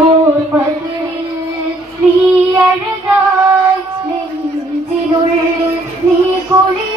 ഓർമ്മകളിൽ നീ അഴകായി നെഞ്ചിനുള്ളിൽ നീ കുളിരായി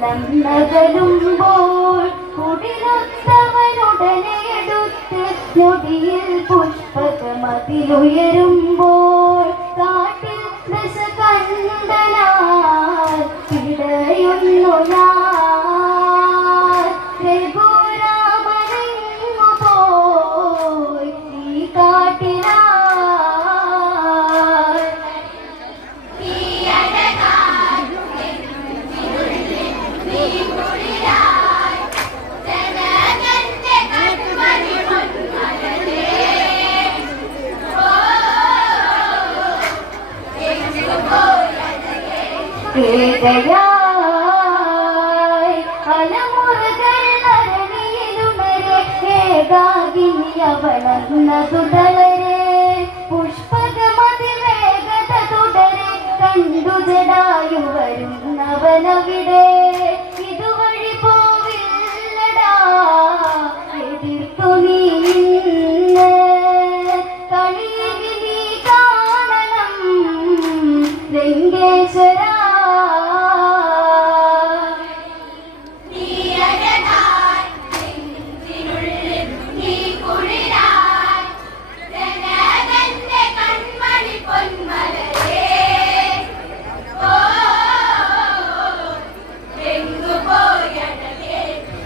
നന്നകലുമ്പോൾ കുടിലൊത്തവനുടനെ എടുത്ത് നൊടിയിൽ പുഷ്പകമതിലുയരുമ്പോൾ ഏകാകിനി തുടരെ പുഷ്പകമതി വേഗത തുടരെ കണ്ടു ജടായു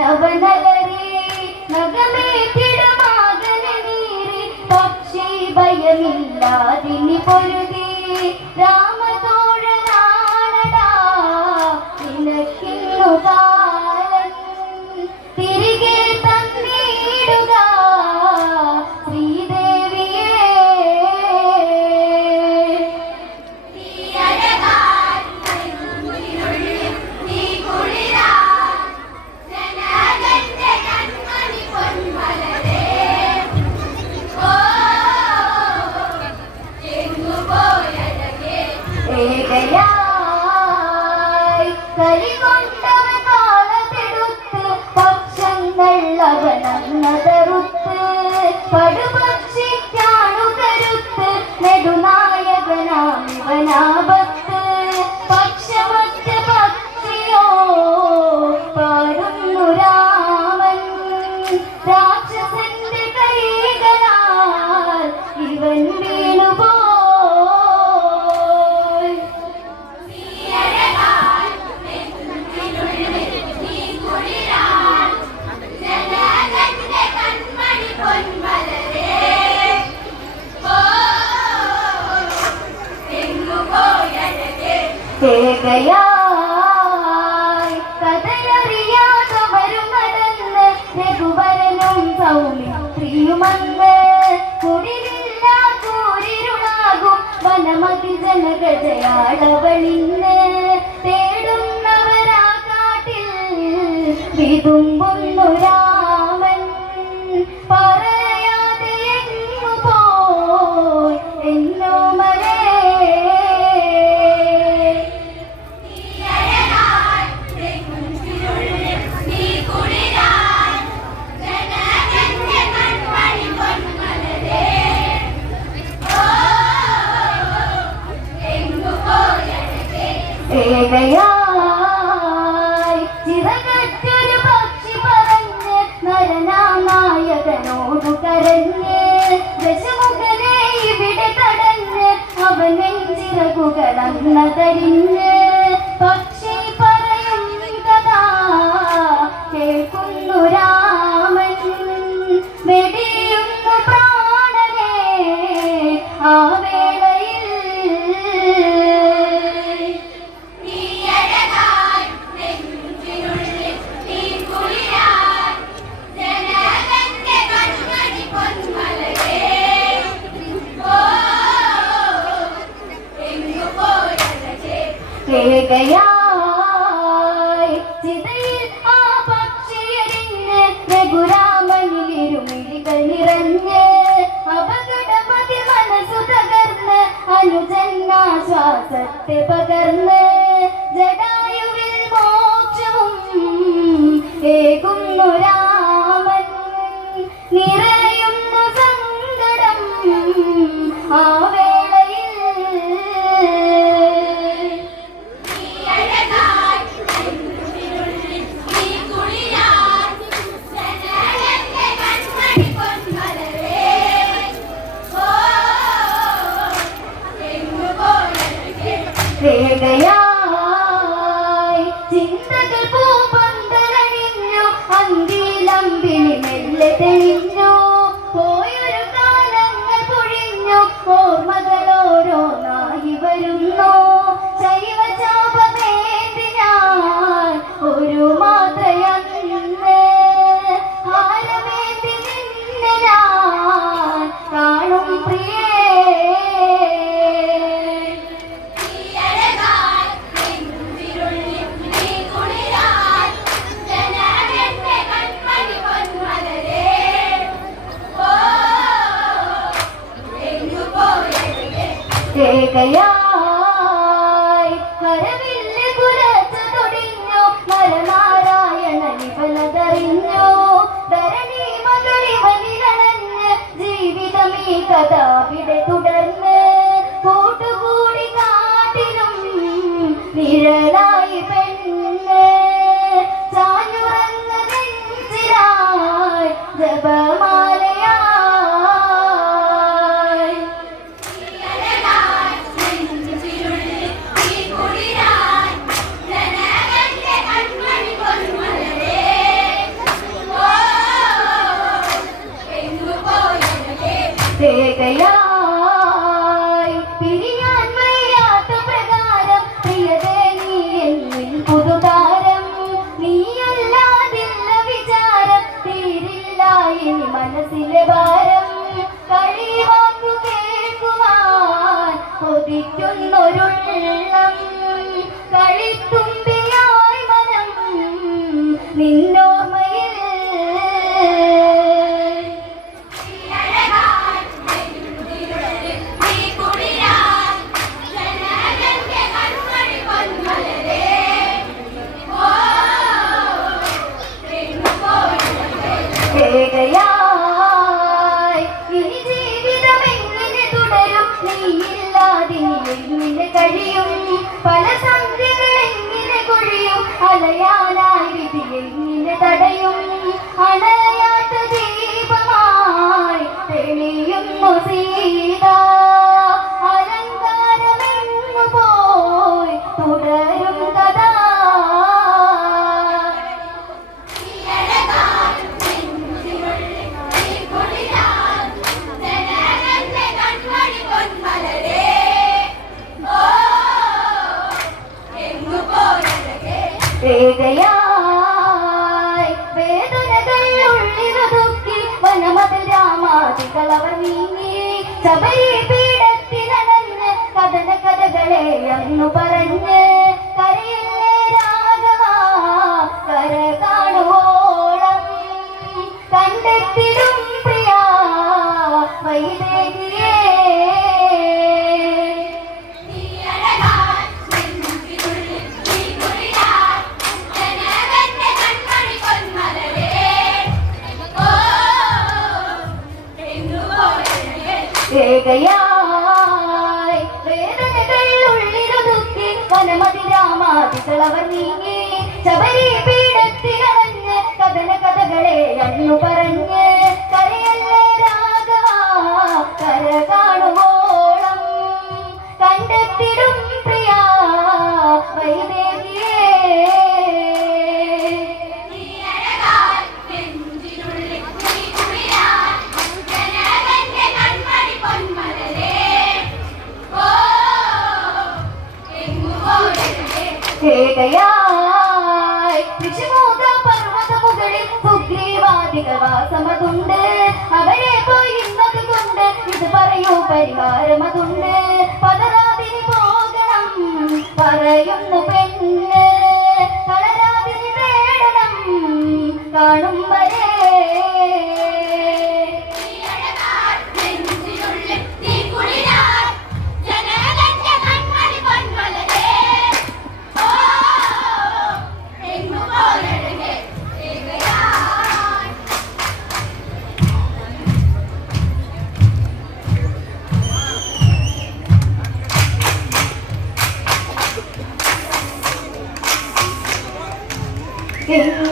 ദശമുഖനവനലറി പക്ഷങ്ങൾ അവനന്നതറുത്ത് പടുപക്ഷിക്കാണു കൗമിത്രിയുമന്ന് കുടിരില്ല കൂരിരുളാകും വനമതി ജനഗജയാളവളിന്ന് ദശമുഖനെ ഇവിടെ കടഞ്ഞ് അവൻ നെഞ്ചിറകു തരിഞ്ഞ് നിറഞ്ഞ് അപകടമതി മനസ്സു തകർന്ന് അനുജന്നാശ്വാസത്തെ പകർന്ന് ജടായുവിൽ മോക്ഷവും ഏകുന്നു രാമൻ. നിറ the മനസ്സിലെ ഭാരം കഴിവാക്കു കേൾക്കുവാൻ കൊതിക്കുന്നൊരുള്ളം. കളിത്തുമ്പിയായി മനം നിന്ന അണയാത്ത ദീപമായി തെളിയുന്നു സീത അലങ്കാരമെങ്ങു പോയി തുടരും കഥ Baby. മക്കളവ നീങ്ങി ശബരി പീഠത്തിലടഞ്ഞ് കഥന കഥകളെ അന്നു പറഞ്ഞ് കരയില്ലേ രാഘവ കര കാണുവോളം. കണ്ടെത്തിടും പ്രിയ വൈദേഹിയെ വനമതിരാമാതികളവർ നീങ്ങി ശബരി പീഠത്തിലവഞ്ഞ് കഥന കഥകളെ അന്നു പറഞ്ഞ് പരിഹാരം പതരാതിന് പോകണം. പറയുന്നു പെണ്ണ് കളരാതിന് തേടണം കാണും Yeah.